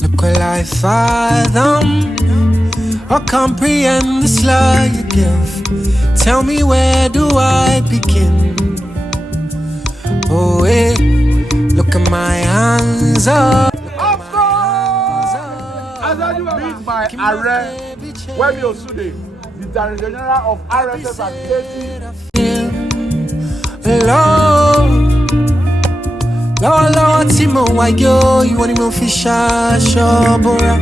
Look, will I fathom or comprehend this love you give? Tell me, where do I begin? Oh, hey, look at my hands up. Meet my Remo Secondary School, the Director General of RSSOSA Executives. Lord, Timo, why you want to fish shobora?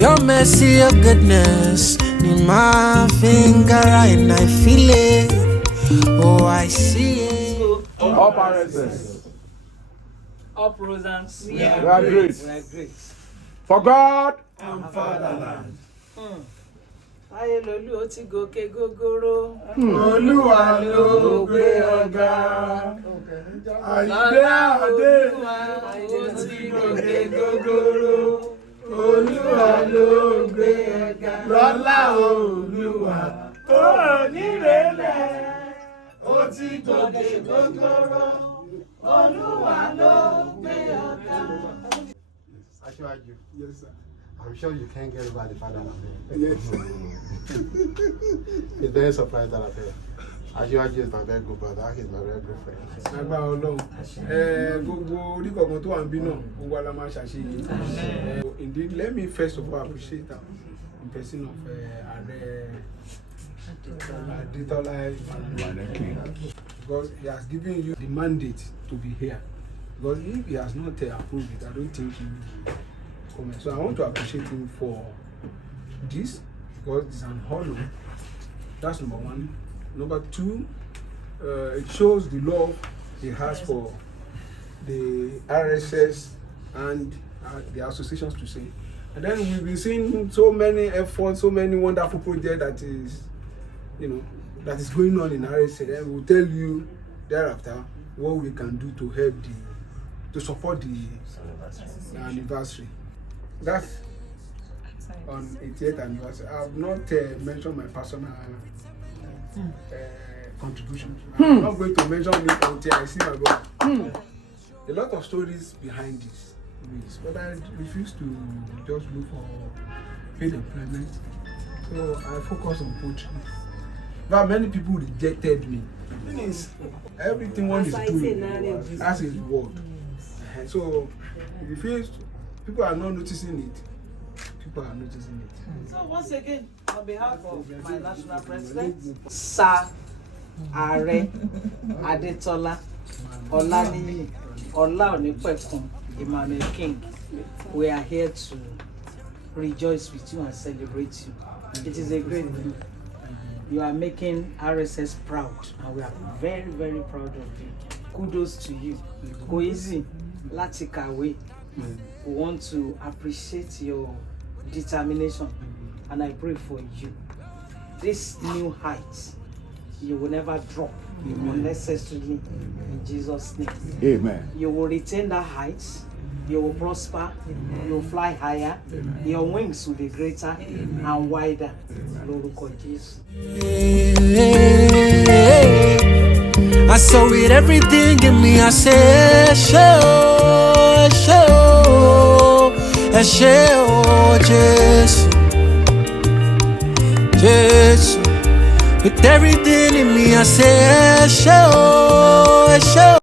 Your mercy, your goodness, in my finger, and I feel it. Oh, I see it. Up RSS. Up Rosans. We are great. We are great. For God and fatherland. Ayelolu ó ti gòkè gogoro. Olúwa ló gbé ọ̀gá. Àyídé àdé ó ti gòkè gogoro. Olúwa ló gbé ọ̀gá. Lọ́lá Olúwa ó nírẹ̀lẹ̀ ó ti gòkè gogoro. Olúwa ló gbé ọ̀gá. Asiwaju. Yes, sir. I'm sure you can't get over the fatherland. Yes. It's very surprised that I'm here. Asiwaju is my very good brother. He's my very good friend. Agbára Ọlọ́run. Gbogbo oníkọ̀ọ̀kan tó wà ń bí náà, gbogbo ala máa ṣàṣeyẹ. Indeed, let me first of all appreciate him in person of Doctoral, because he has given you the mandate to be here. Because if he has not approved it, I don't think he will come. So I want to appreciate him for this, because it's an honor. That's number one. Number two, it shows the love he has for the RSS and the associations to say. And then we've been seeing so many efforts, so many wonderful projects that is, that is going on in RSS. And we'll tell you thereafter what we can do to help to support the anniversary. That's on 80th anniversary. I have not mentioned my personal contribution. I'm not going to mention it until I see my brother. A lot of stories behind this, but I refuse to just look for paid employment. So I focus on poetry. But many people rejected me. The thing is, everything one is doing has a reward. So if you feel people are not noticing it, people are noticing it. So once again, on behalf of my national president, Sir Are Adetola Olaniyi Olaonipekun Emmanuel King, we are here to rejoice with you and celebrate you. It is a great thing. You are making RSS proud, and we are very, very proud of you. Kudos to you. Go easy, láti kàwé. We want to appreciate your determination, and I pray for you. This new height, you will never drop unnecessarily. In Jesus' name. Amen. You will retain that height. You will prosper. You will fly higher. Your wings will be greater and wider. Lórúkọ Jésù. I saw it, everything in me. I said, show, Jesus, Jesus. With everything in me, I said, show.